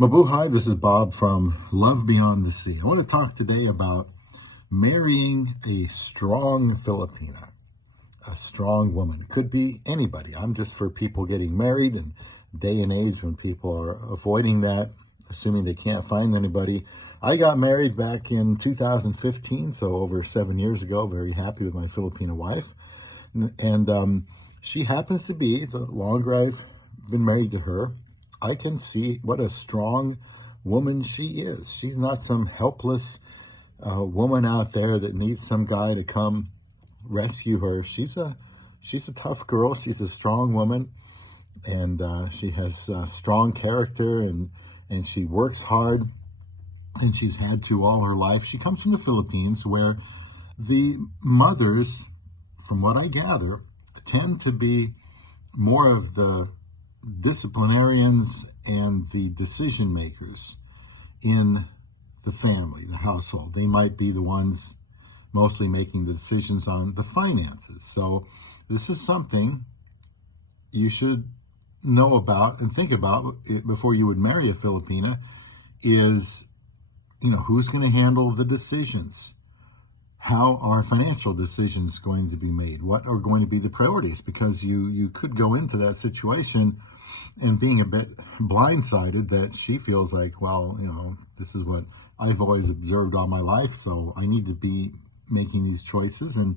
Mabuhay, this is Bob from Love Beyond the Sea. I want to talk today about marrying a strong Filipina, a strong woman. It could be anybody. I'm just for people getting married and day and age when people are avoiding that, assuming they can't find anybody. I got married back in 2015, so over 7 years ago. Very happy with my Filipina wife. And she happens to be, the longer I've been married to her, I can see what a strong woman she is. She's not some helpless woman out there that needs some guy to come rescue her. She's a tough girl. She's a strong woman, and she has strong character, and she works hard, and she's had to all her life. She comes from the Philippines, where the mothers, from what I gather, tend to be more of the disciplinarians and the decision makers in the family, the household. They might be the ones mostly making the decisions on the finances. So this is something you should know about and think about it before you would marry a Filipina is, who's going to handle the decisions? How are financial decisions going to be made? What are going to be the priorities? Because you could go into that situation and being a bit blindsided that she feels like, well, this is what I've always observed all my life, so I need to be making these choices. And,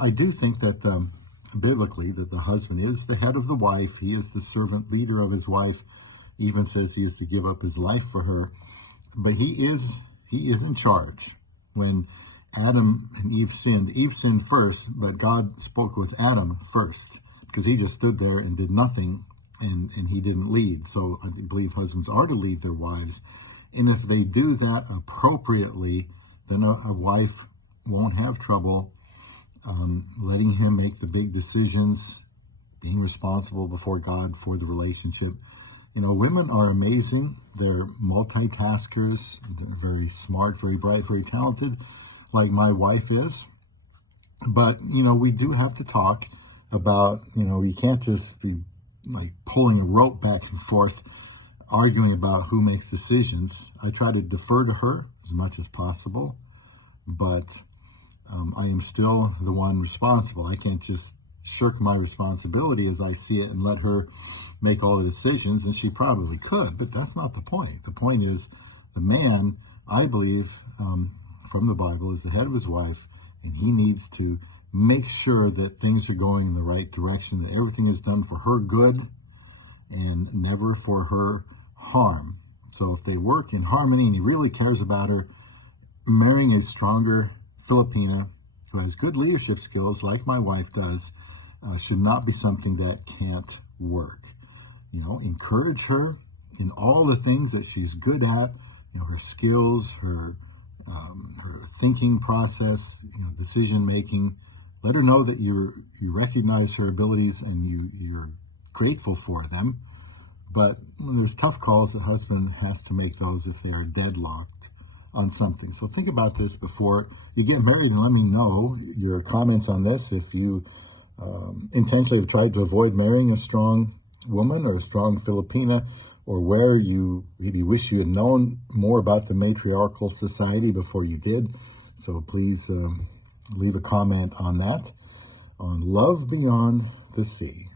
I do think that biblically that the husband is the head of the wife. He is the servant leader of his wife. He even says he is to give up his life for her. But he is in charge. When Adam and Eve sinned first, but God spoke with Adam first because he just stood there and did nothing, and he didn't lead. So I believe husbands are to lead their wives. And if they do that appropriately, then a wife won't have trouble letting him make the big decisions, being responsible before God for the relationship. Women are amazing. They're multitaskers. They're very smart, very bright, very talented, like my wife is. But, we do have to talk about, you can't just be like pulling a rope back and forth, arguing about who makes decisions. I try to defer to her as much as possible, but I am still the one responsible. I can't just shirk my responsibility as I see it and let her make all the decisions, and she probably could, but that's not the point. The point is the man, I believe, from the Bible, is the head of his wife, and he needs to make sure that things are going in the right direction, that everything is done for her good and never for her harm. So if they work in harmony and he really cares about her, marrying a stronger Filipina who has good leadership skills like my wife does should not be something that can't work. Encourage her in all the things that she's good at, her skills, her thinking process, decision making. Let her know that you recognize her abilities and you're grateful for them. But when there's tough calls, the husband has to make those if they are deadlocked on something. So think about this before you get married, and let me know your comments on this. If you intentionally have tried to avoid marrying a strong woman or a strong Filipina, or where you maybe wish you had known more about the matriarchal society before you did. So please leave a comment on that on Love Beyond the Sea.